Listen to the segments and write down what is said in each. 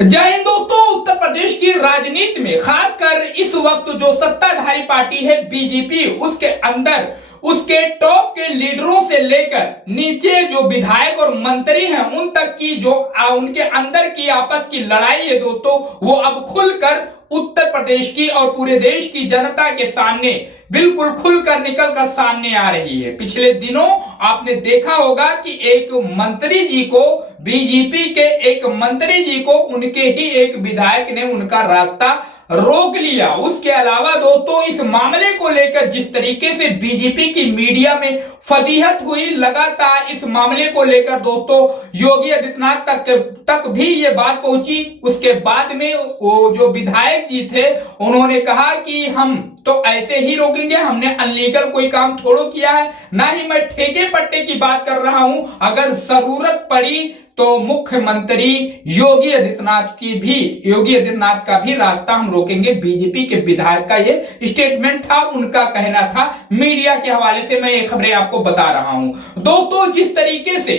जय हिंद दोस्तों। उत्तर प्रदेश की राजनीति में खासकर इस वक्त जो सत्ताधारी पार्टी है बीजेपी, उसके अंदर उसके टॉप के लीडरों से लेकर नीचे जो विधायक और मंत्री हैं उन तक की जो उनके अंदर की आपस की लड़ाई है दोस्तों, वो अब खुलकर उत्तर प्रदेश की और पूरे देश की जनता के सामने बिल्कुल खुलकर निकलकर सामने आ रही है। पिछले दिनों आपने देखा होगा कि एक मंत्री जी को, बीजेपी के एक मंत्री जी को उनके ही एक विधायक ने उनका रास्ता रोक लिया। उसके अलावा दोस्तों इस मामले को लेकर जिस तरीके से बीजेपी की मीडिया में फजीहत हुई, लगातार इस मामले को लेकर दोस्तों योगी आदित्यनाथ तक भी ये बात पहुंची। उसके बाद में वो जो विधायक जी थे उन्होंने कहा कि हम तो ऐसे ही रोकेंगे, हमने अनलीगल कोई काम थोड़ो किया है, ना ही मैं ठेके पट्टे की बात कर रहा हूं। अगर जरूरत पड़ी तो मुख्यमंत्री योगी आदित्यनाथ का भी रास्ता हम रोकेंगे। बीजेपी के विधायक का ये स्टेटमेंट था, उनका कहना था। मीडिया के हवाले से मैं ये खबरें आपको बता रहा हूं दोस्तों। जिस तरीके से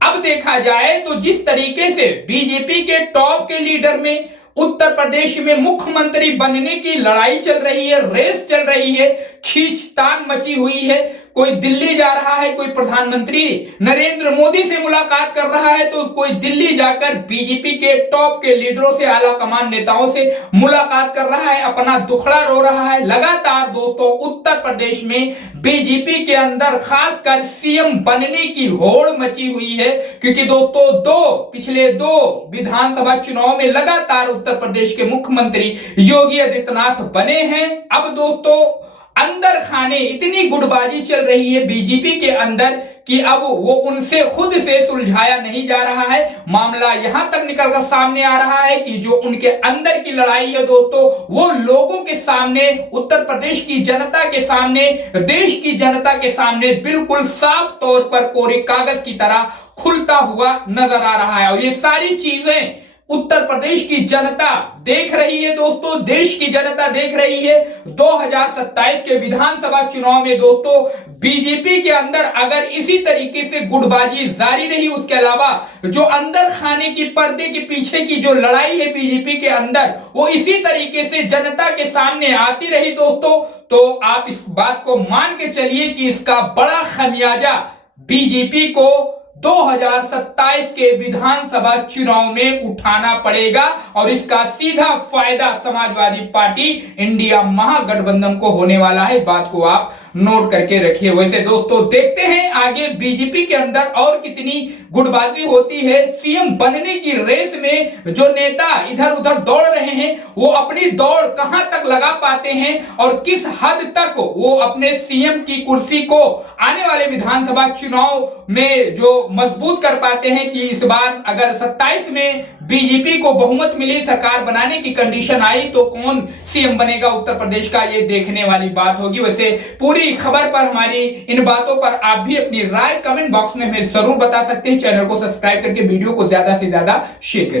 अब देखा जाए तो जिस तरीके से बीजेपी के टॉप के लीडर में उत्तर प्रदेश में मुख्यमंत्री बनने की लड़ाई चल रही है, रेस चल रही है, खींचतान मची हुई है। कोई दिल्ली जा रहा है, कोई प्रधानमंत्री नरेंद्र मोदी से मुलाकात कर रहा है, तो कोई दिल्ली जाकर बीजेपी के टॉप के लीडरों से, आला कमान नेताओं से मुलाकात कर रहा है, अपना दुखड़ा रो रहा है। लगातार दोस्तों उत्तर प्रदेश में बीजेपी के अंदर खासकर सीएम बनने की होड़ मची हुई है, क्योंकि दोस्तों पिछले दो विधानसभा चुनाव में लगातार उत्तर प्रदेश के मुख्यमंत्री योगी आदित्यनाथ बने हैं। अब दोस्तों अंदर खाने इतनी गुटबाजी चल रही है बीजेपी के अंदर कि अब वो उनसे खुद से सुलझाया नहीं जा रहा है। मामला यहां तक निकलकर सामने आ रहा है कि जो उनके अंदर की लड़ाई है दोस्तों, वो लोगों के सामने, उत्तर प्रदेश की जनता के सामने, देश की जनता के सामने बिल्कुल साफ तौर पर कोरे कागज की तरह खुलता हुआ नजर आ रहा है। और ये सारी चीजें उत्तर प्रदेश की जनता देख रही है दोस्तों, देश की जनता देख रही है। 2027 के विधानसभा चुनाव में दोस्तों बीजेपी के अंदर अगर इसी तरीके से गुटबाजी जारी रही, उसके अलावा जो अंदर खाने की पर्दे के पीछे की जो लड़ाई है बीजेपी के अंदर, वो इसी तरीके से जनता के सामने आती रही दोस्तों, तो आप इस बात को मान के चलिए कि इसका बड़ा खमियाजा बीजेपी को 2027 के विधानसभा चुनाव में उठाना पड़ेगा। और इसका सीधा फायदा समाजवादी पार्टी इंडिया महागठबंधन को होने वाला है। इस बात को आप नोट करके रखिए। वैसे दोस्तों देखते हैं आगे बीजेपी के अंदर और कितनी गुटबाजी होती है। सीएम बनने की रेस में जो नेता इधर उधर दौड़ रहे हैं, वो अपनी दौड़ कहां तक लगा पाते हैं और किस हद तक वो अपने सीएम की कुर्सी को आने वाले विधानसभा चुनाव में जो मजबूत कर पाते हैं कि इस बार अगर 27 में बीजेपी को बहुमत मिली, सरकार बनाने की कंडीशन आई, तो कौन सीएम बनेगा उत्तर प्रदेश का, ये देखने वाली बात होगी। वैसे पूरी खबर पर, हमारी इन बातों पर आप भी अपनी राय कमेंट बॉक्स में हमें जरूर बता सकते हैं। चैनल को सब्सक्राइब करके वीडियो को ज्यादा से ज्यादा शेयर करें।